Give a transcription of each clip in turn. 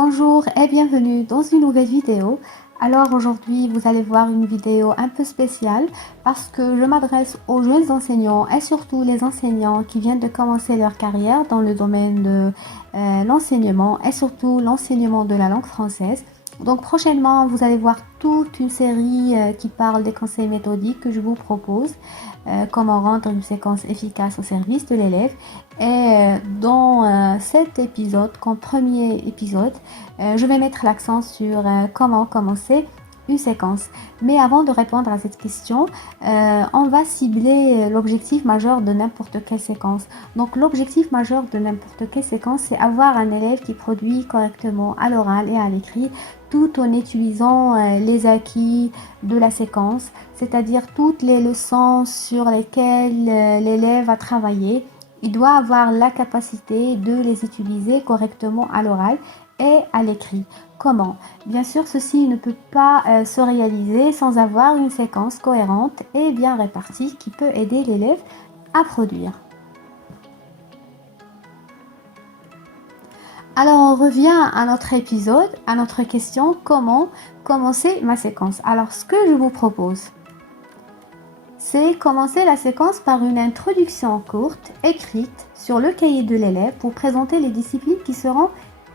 Bonjour et bienvenue dans une nouvelle vidéo. Alors aujourd'hui, vous allez voir une vidéo un peu spéciale parce que je m'adresse aux jeunes enseignants et surtout les enseignants qui viennent de commencer leur carrière dans le domaine de l'enseignement et surtout l'enseignement de la langue française. Donc prochainement, vous allez voir toute une série qui parle des conseils méthodiques que je vous propose, comment rendre une séquence efficace au service de l'élève. Et dans cet épisode, comme premier épisode, je vais mettre l'accent sur comment commencer une séquence. Mais avant de répondre à cette question, on va cibler l'objectif majeur de n'importe quelle séquence. Donc l'objectif majeur de n'importe quelle séquence, c'est avoir un élève qui produit correctement à l'oral et à l'écrit, tout en utilisant les acquis de la séquence, c'est-à-dire toutes les leçons sur lesquelles l'élève a travaillé. Il doit avoir la capacité de les utiliser correctement à l'oral et à l'écrit. Comment? Bien sûr, ceci ne peut pas se réaliser sans avoir une séquence cohérente et bien répartie qui peut aider l'élève à produire. Alors, on revient à notre épisode, à notre question, comment commencer ma séquence? Alors, ce que je vous propose, c'est commencer la séquence par une introduction courte, écrite sur le cahier de l'élève pour présenter les disciplines qui seront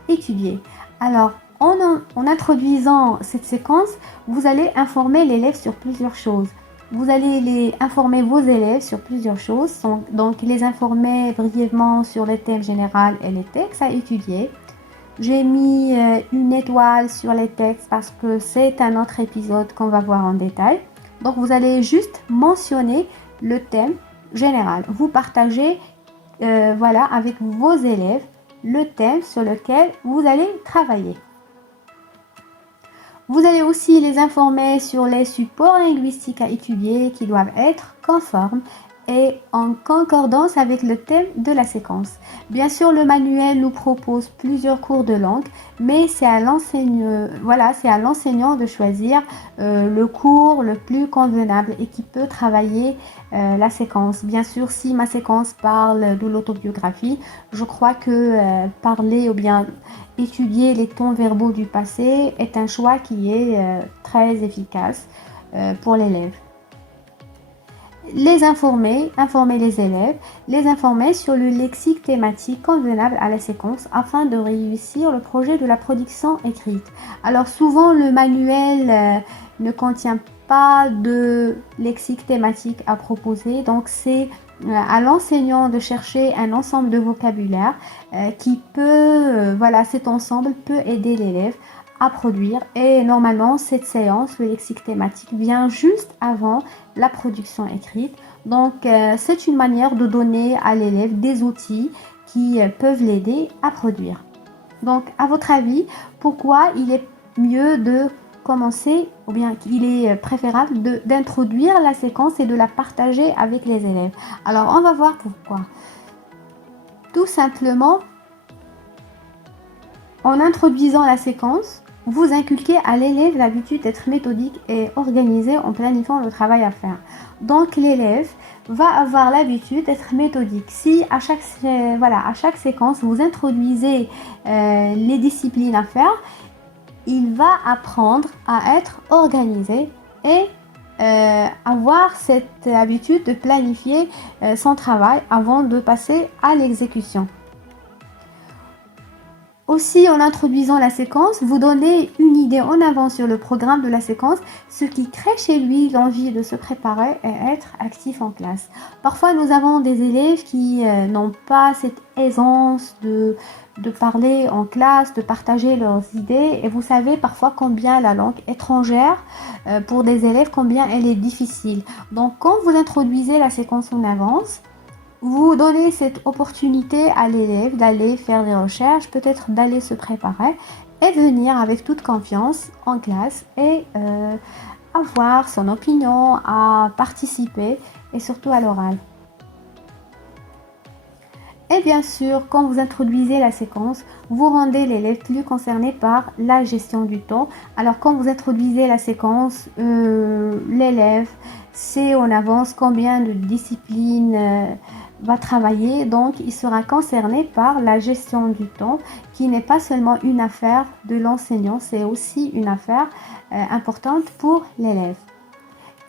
étudiées. Alors, en introduisant cette séquence, vous allez informer l'élève sur plusieurs choses. Vous allez informer vos élèves sur plusieurs choses, donc les informer brièvement sur les thèmes généraux et les textes à étudier. J'ai mis une étoile sur les textes parce que c'est un autre épisode qu'on va voir en détail. Donc vous allez juste mentionner le thème général. Vous partagez avec vos élèves le thème sur lequel vous allez travailler. Vous allez aussi les informer sur les supports linguistiques à étudier qui doivent être conformes et en concordance avec le thème de la séquence. Bien sûr, le manuel nous propose plusieurs cours de langue, mais c'est à l'enseignant de choisir le cours le plus convenable et qui peut travailler la séquence. Bien sûr, si ma séquence parle de l'autobiographie, je crois que parler ou bien étudier les tons verbaux du passé est un choix qui est très efficace pour l'élève. Informer les élèves, les informer sur le lexique thématique convenable à la séquence afin de réussir le projet de la production écrite. Alors souvent le manuel ne contient pas de lexique thématique à proposer, donc c'est à l'enseignant de chercher un ensemble de vocabulaire qui peut, cet ensemble peut aider l'élève à produire et normalement cette séance, le lexique thématique vient juste avant la production écrite. Donc c'est une manière de donner à l'élève des outils qui peuvent l'aider à produire. Donc à votre avis, pourquoi il est mieux de commencer ou bien qu'il est préférable d'introduire la séquence et de la partager avec les élèves? Alors on va voir pourquoi. Tout simplement, en introduisant la séquence, vous inculquez à l'élève l'habitude d'être méthodique et organisé en planifiant le travail à faire. Donc l'élève va avoir l'habitude d'être méthodique. Si à chaque séquence, vous introduisez les disciplines à faire, il va apprendre à être organisé et avoir cette habitude de planifier son travail avant de passer à l'exécution. Aussi, en introduisant la séquence, vous donnez une idée en avance sur le programme de la séquence, ce qui crée chez lui l'envie de se préparer et être actif en classe. Parfois, nous avons des élèves qui n'ont pas cette aisance de parler en classe, de partager leurs idées. Et vous savez parfois combien la langue étrangère, pour des élèves, combien elle est difficile. Donc, quand vous introduisez la séquence en avance, vous donnez cette opportunité à l'élève d'aller faire des recherches, peut-être d'aller se préparer et venir avec toute confiance en classe et avoir son opinion, à participer et surtout à l'oral. Et bien sûr, quand vous introduisez la séquence, vous rendez l'élève plus concerné par la gestion du temps. Alors quand vous introduisez la séquence, l'élève sait en avance combien de disciplines va travailler, donc il sera concerné par la gestion du temps, qui n'est pas seulement une affaire de l'enseignant, c'est aussi une affaire importante pour l'élève.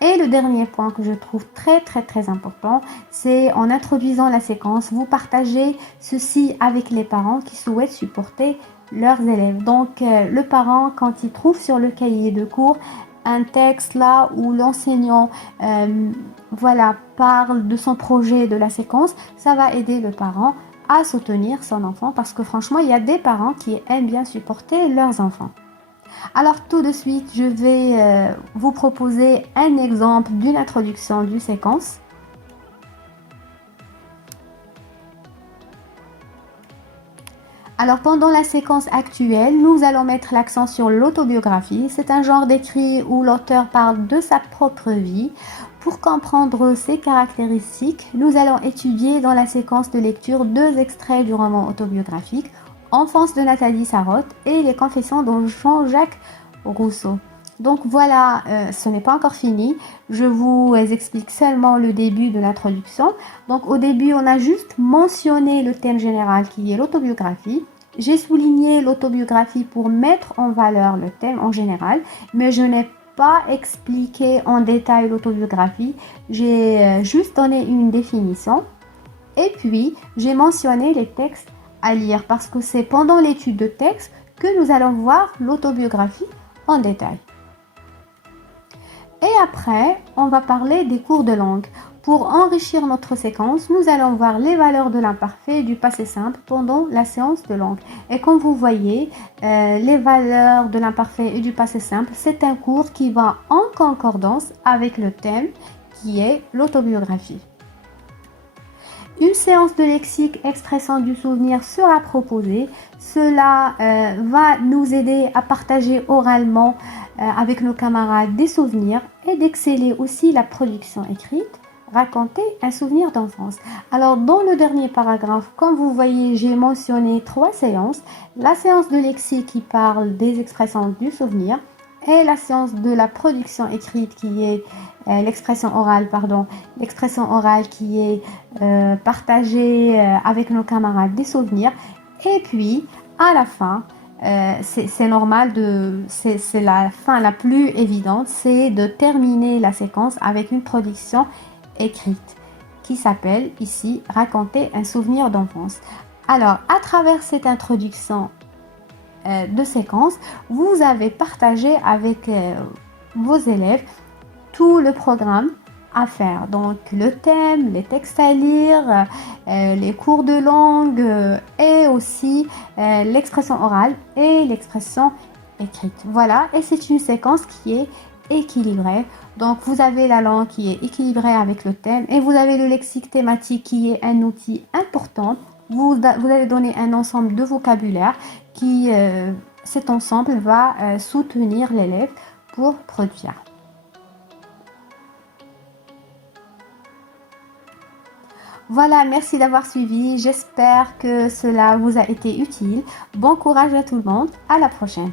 Et le dernier point que je trouve très important, c'est en introduisant la séquence, vous partagez ceci avec les parents qui souhaitent supporter leurs élèves. Donc le parent, quand il trouve sur le cahier de cours un texte là où l'enseignant voilà, parle de son projet, de la séquence, ça va aider le parent à soutenir son enfant, parce que franchement, il y a des parents qui aiment bien supporter leurs enfants. Alors tout de suite, je vais vous proposer un exemple d'une introduction d'une séquence. Alors pendant la séquence actuelle, nous allons mettre l'accent sur l'autobiographie. C'est un genre d'écrit où l'auteur parle de sa propre vie. Pour comprendre ses caractéristiques, nous allons étudier dans la séquence de lecture 2 extraits du roman autobiographique Enfance de Nathalie Sarraute et Les Confessions de Jean-Jacques Rousseau. Donc voilà, ce n'est pas encore fini. Je vous explique seulement le début de l'introduction. Donc au début, on a juste mentionné le thème général qui est l'autobiographie. J'ai souligné l'autobiographie pour mettre en valeur le thème en général, mais je n'ai pas expliqué en détail l'autobiographie. J'ai juste donné une définition. Et puis, j'ai mentionné les textes à lire parce que c'est pendant l'étude de texte que nous allons voir l'autobiographie en détail. Et après, on va parler des cours de langue. Pour enrichir notre séquence, nous allons voir les valeurs de l'imparfait et du passé simple pendant la séance de langue. Et comme vous voyez, les valeurs de l'imparfait et du passé simple, c'est un cours qui va en concordance avec le thème qui est l'autobiographie. Une séance de lexique expression du souvenir sera proposée. Cela va nous aider à partager oralement avec nos camarades des souvenirs et d'exceller aussi la production écrite, raconter un souvenir d'enfance. Alors dans le dernier paragraphe, comme vous voyez, j'ai mentionné 3 séances. La séance de lexique qui parle des expressions du souvenir et la séance de la production écrite qui est l'expression orale qui est partagée avec nos camarades des souvenirs. Et puis à la fin, c'est normal, c'est la fin la plus évidente, c'est de terminer la séquence avec une production écrite qui s'appelle ici raconter un souvenir d'enfance. Alors à travers cette introduction de séquence, vous avez partagé avec vos élèves tout le programme à faire. Donc le thème, les textes à lire, les cours de langue et aussi l'expression orale et l'expression écrite. Voilà, et c'est une séquence qui est équilibrée. Donc vous avez la langue qui est équilibrée avec le thème et vous avez le lexique thématique qui est un outil important. Vous allez donner un ensemble de vocabulaire qui, cet ensemble va soutenir l'élève pour produire. Voilà, merci d'avoir suivi. J'espère que cela vous a été utile. Bon courage à tout le monde. À la prochaine.